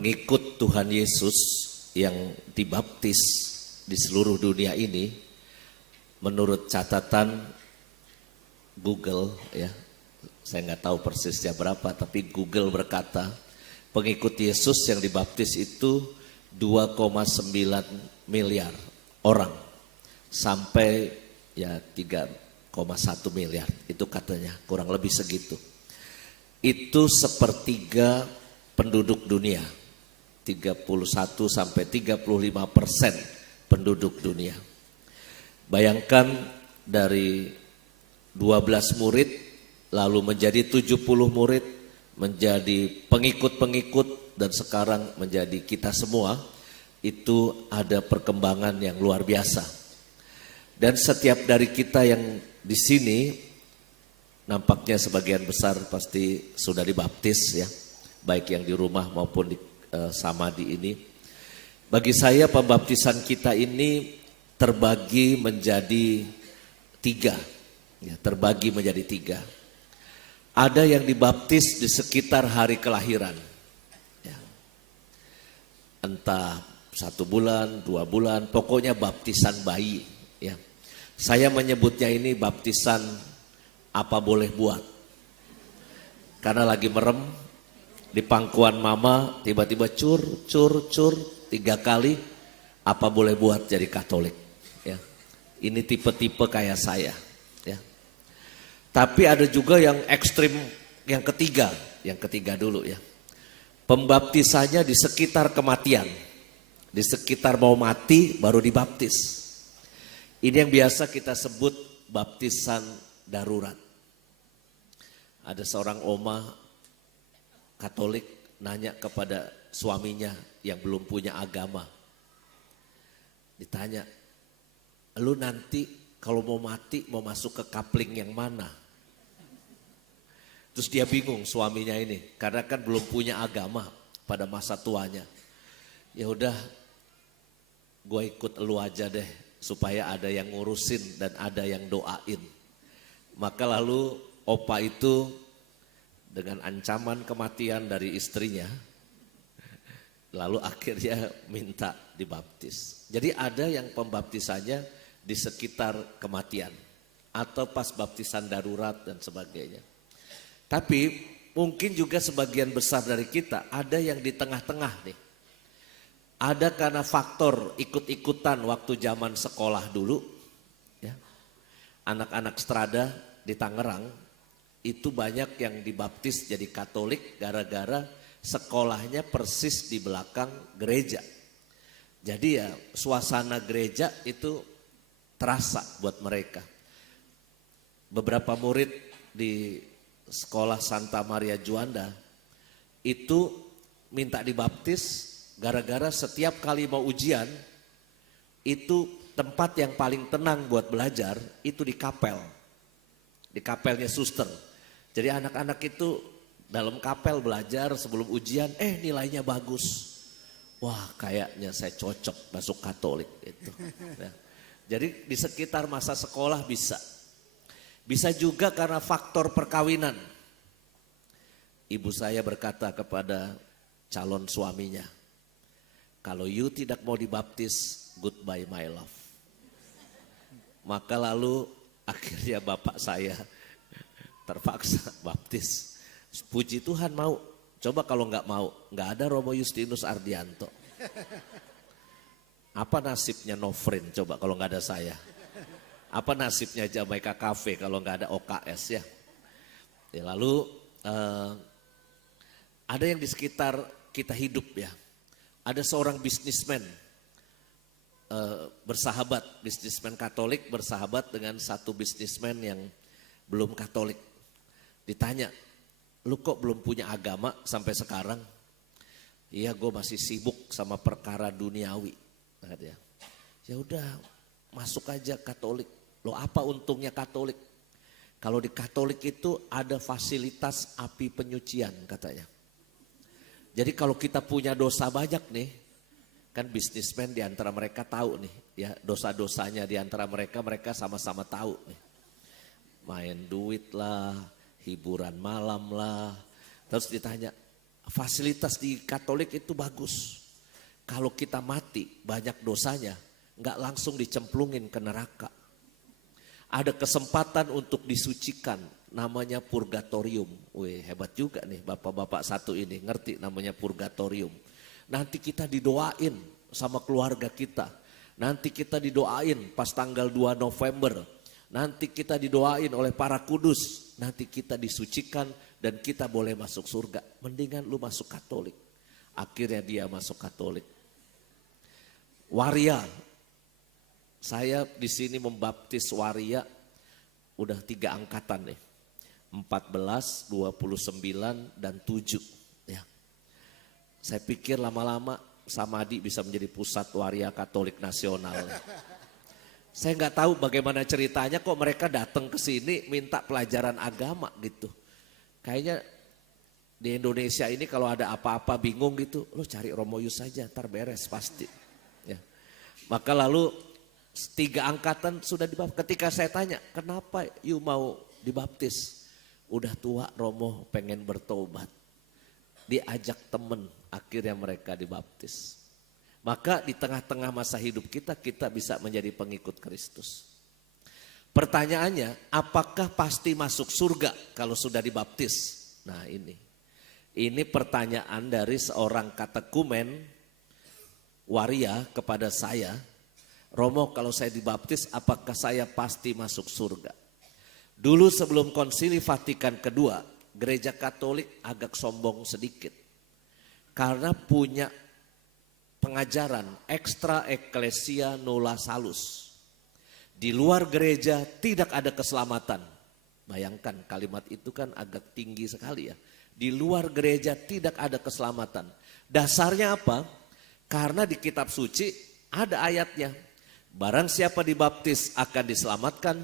pengikut Tuhan Yesus yang dibaptis di seluruh dunia ini, menurut catatan Google ya, saya nggak tahu persisnya berapa, tapi Google berkata pengikut Yesus yang dibaptis itu 2,9 miliar orang sampai ya 3,1 miliar, itu katanya kurang lebih segitu. Itu sepertiga penduduk dunia, 31 sampai 35% penduduk dunia. Bayangkan dari 12 murid lalu menjadi 70 murid, menjadi pengikut-pengikut, dan sekarang menjadi kita semua. Itu ada perkembangan yang luar biasa. Dan setiap dari kita yang di sini nampaknya sebagian besar pasti sudah dibaptis ya, baik yang di rumah maupun di Samadi ini. Bagi saya pembaptisan kita ini terbagi menjadi tiga. Ya, terbagi menjadi tiga. Ada yang dibaptis di sekitar hari kelahiran. Ya. Entah 1 bulan, 2 bulan, pokoknya baptisan bayi. Ya. Saya menyebutnya ini baptisan apa boleh buat. Karena lagi merem di pangkuan mama, tiba-tiba cur 3 kali, apa boleh buat jadi Katolik. Ya. Ini tipe-tipe kayak saya. Ya. Tapi ada juga yang ekstrim, yang ketiga dulu ya. Pembaptisannya di sekitar kematian, di sekitar mau mati baru dibaptis. Ini yang biasa kita sebut baptisan darurat. Ada seorang oma Katolik nanya kepada suaminya yang belum punya agama. Ditanya, lu nanti kalau mau mati mau masuk ke kapling yang mana? Terus dia bingung suaminya ini, karena kan belum punya agama pada masa tuanya. Ya udah, gue ikut elu aja deh, supaya ada yang ngurusin dan ada yang doain. Maka lalu opa itu dengan ancaman kematian dari istrinya, lalu akhirnya minta dibaptis. Jadi ada yang pembaptisannya di sekitar kematian atau pas baptisan darurat dan sebagainya. Tapi mungkin juga sebagian besar dari kita ada yang di tengah-tengah nih. Ada karena faktor ikut-ikutan waktu zaman sekolah dulu. Ya. Anak-anak strada di Tangerang itu banyak yang dibaptis jadi Katolik gara-gara sekolahnya persis di belakang gereja. Jadi ya suasana gereja itu terasa buat mereka. Beberapa murid di sekolah Santa Maria Juanda itu minta dibaptis gara-gara setiap kali mau ujian itu tempat yang paling tenang buat belajar itu di kapel. Di kapelnya suster. Jadi anak-anak itu dalam kapel belajar sebelum ujian, nilainya bagus. Wah, kayaknya saya cocok masuk Katolik itu. Ya. Jadi di sekitar masa sekolah bisa. Bisa juga karena faktor perkawinan. Ibu saya berkata kepada calon suaminya, kalau you tidak mau dibaptis, goodbye my love. Maka lalu akhirnya bapak saya terpaksa baptis. Puji Tuhan mau. Coba kalau nggak mau, nggak ada Romo Justinus Ardianto. Apa nasibnya Novrin coba kalau nggak ada saya? Apa nasibnya Jamaica Cafe kalau nggak ada OKS ya? Ya lalu ada yang di sekitar kita hidup ya. Ada seorang bisnismen bersahabat, bisnismen Katolik bersahabat dengan satu bisnismen yang belum Katolik. Ditanya, lu kok belum punya agama sampai sekarang? Iya, gue masih sibuk sama perkara duniawi. Ya udah, masuk aja Katolik. Lo apa untungnya Katolik? Kalau di Katolik itu ada fasilitas api penyucian katanya. Jadi kalau kita punya dosa banyak nih, kan bisnismen di antara mereka tahu nih, ya dosa-dosanya di antara mereka sama-sama tahu nih. Main duit lah, hiburan malam lah. Terus ditanya, fasilitas di Katolik itu bagus. Kalau kita mati banyak dosanya, nggak langsung dicemplungin ke neraka. Ada kesempatan untuk disucikan, namanya purgatorium. Wih, hebat juga nih bapak-bapak satu ini, ngerti namanya purgatorium. Nanti kita didoain sama keluarga kita. Nanti kita didoain pas tanggal 2 November. Nanti kita didoain oleh para kudus. Nanti kita disucikan dan kita boleh masuk surga. Mendingan lu masuk Katolik. Akhirnya dia masuk Katolik. Waria. Saya di sini membaptis waria udah 3 angkatan nih. 14, 29 dan 7 ya. Saya pikir lama-lama Samadi bisa menjadi pusat waria Katolik nasional. Saya nggak tahu bagaimana ceritanya kok mereka datang ke sini minta pelajaran agama gitu. Kayaknya di Indonesia ini kalau ada apa-apa bingung gitu, lo cari Romo Yus saja, ntar beres pasti. Ya. Maka lalu 3 angkatan sudah dibaptis. Ketika saya tanya, kenapa you mau dibaptis? Udah tua Romo pengen bertobat. Diajak temen, akhirnya mereka dibaptis. Maka di tengah-tengah masa hidup kita, kita bisa menjadi pengikut Kristus. Pertanyaannya, apakah pasti masuk surga kalau sudah dibaptis? Nah ini pertanyaan dari seorang katekumen waria kepada saya. Romo, kalau saya dibaptis, apakah saya pasti masuk surga? Dulu sebelum Konsili Vatikan kedua, Gereja Katolik agak sombong sedikit. Karena punya pengajaran extra ecclesia nulla salus. Di luar gereja tidak ada keselamatan. Bayangkan kalimat itu kan agak tinggi sekali ya. Di luar gereja tidak ada keselamatan. Dasarnya apa? Karena di kitab suci ada ayatnya. Barang siapa dibaptis akan diselamatkan,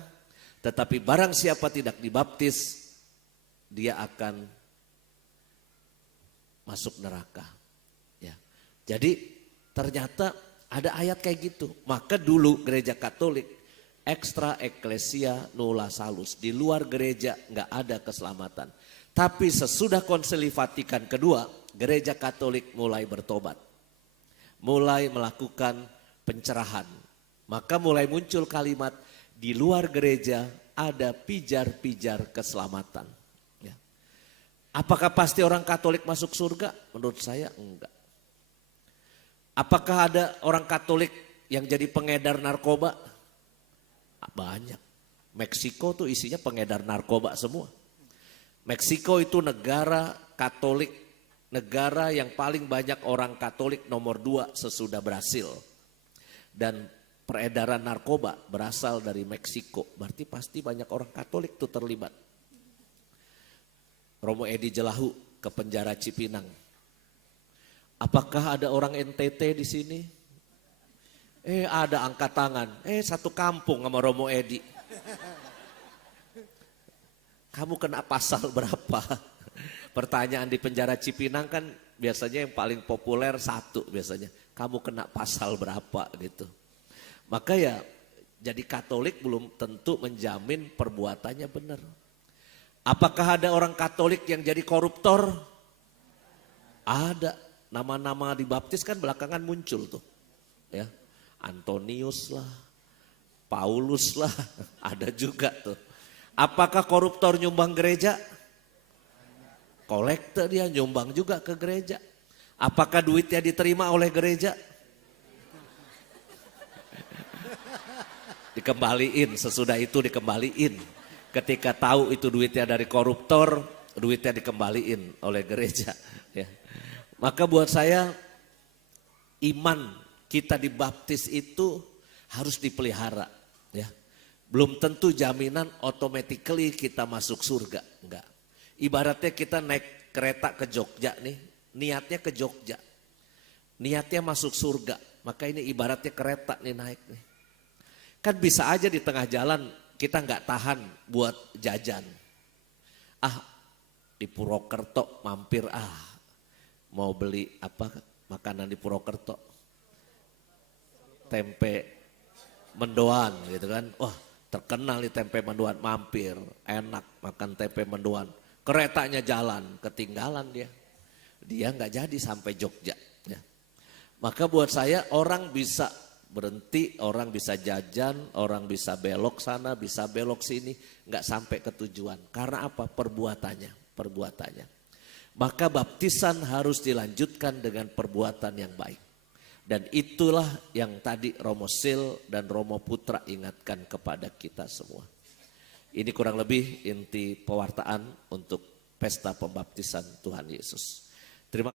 tetapi barang siapa tidak dibaptis, dia akan masuk neraka. Ya. Jadi ternyata ada ayat kayak gitu. Maka dulu gereja Katolik extra ecclesia nulla salus. Di luar gereja nggak ada keselamatan. Tapi sesudah Konsili Vatikan kedua, gereja Katolik mulai bertobat. Mulai melakukan pencerahan. Maka mulai muncul kalimat di luar gereja ada pijar-pijar keselamatan. Ya. Apakah pasti orang Katolik masuk surga? Menurut saya enggak. Apakah ada orang Katolik yang jadi pengedar narkoba? Banyak. Meksiko tuh isinya pengedar narkoba semua. Meksiko itu negara Katolik, negara yang paling banyak orang Katolik nomor 2 sesudah Brasil. Dan peredaran narkoba berasal dari Meksiko. Berarti pasti banyak orang Katolik tuh terlibat. Romo Edi Jelahu ke penjara Cipinang. Apakah ada orang NTT di sini? Ada angkat tangan. Satu kampung sama Romo Edi. Kamu kena pasal berapa? Pertanyaan di penjara Cipinang kan biasanya yang paling populer 1 biasanya. Kamu kena pasal berapa gitu. Maka ya jadi Katolik belum tentu menjamin perbuatannya benar. Apakah ada orang Katolik yang jadi koruptor? Ada. Nama-nama dibaptis kan belakangan muncul tuh. Ya, Antonius lah, Paulus lah, ada juga tuh. Apakah koruptor nyumbang gereja? Kolektor dia nyumbang juga ke gereja. Apakah duitnya diterima oleh gereja? Dikembaliin, sesudah itu dikembaliin. Ketika tahu itu duitnya dari koruptor, duitnya dikembaliin oleh gereja. Ya. Maka buat saya iman kita dibaptis itu harus dipelihara. Ya. Belum tentu jaminan automatically kita masuk surga. Enggak. Ibaratnya kita naik kereta ke Jogja nih, niatnya ke Jogja. Niatnya masuk surga, maka ini ibaratnya kereta nih naik nih. Kan bisa aja di tengah jalan kita nggak tahan buat jajan. Di Purwokerto mampir mau beli apa makanan di Purwokerto. Tempe mendoan gitu kan. Wah terkenal nih tempe mendoan, mampir enak makan tempe mendoan. Keretanya jalan, ketinggalan dia. dia nggak jadi sampai Jogja. Ya. Maka buat saya orang bisa berhenti, orang bisa jajan, orang bisa belok sana, bisa belok sini, nggak sampai ke tujuan. Karena apa? Perbuatannya. Maka baptisan harus dilanjutkan dengan perbuatan yang baik. Dan itulah yang tadi Romo Sil dan Romo Putra ingatkan kepada kita semua. Ini kurang lebih inti pewartaan untuk pesta pembaptisan Tuhan Yesus.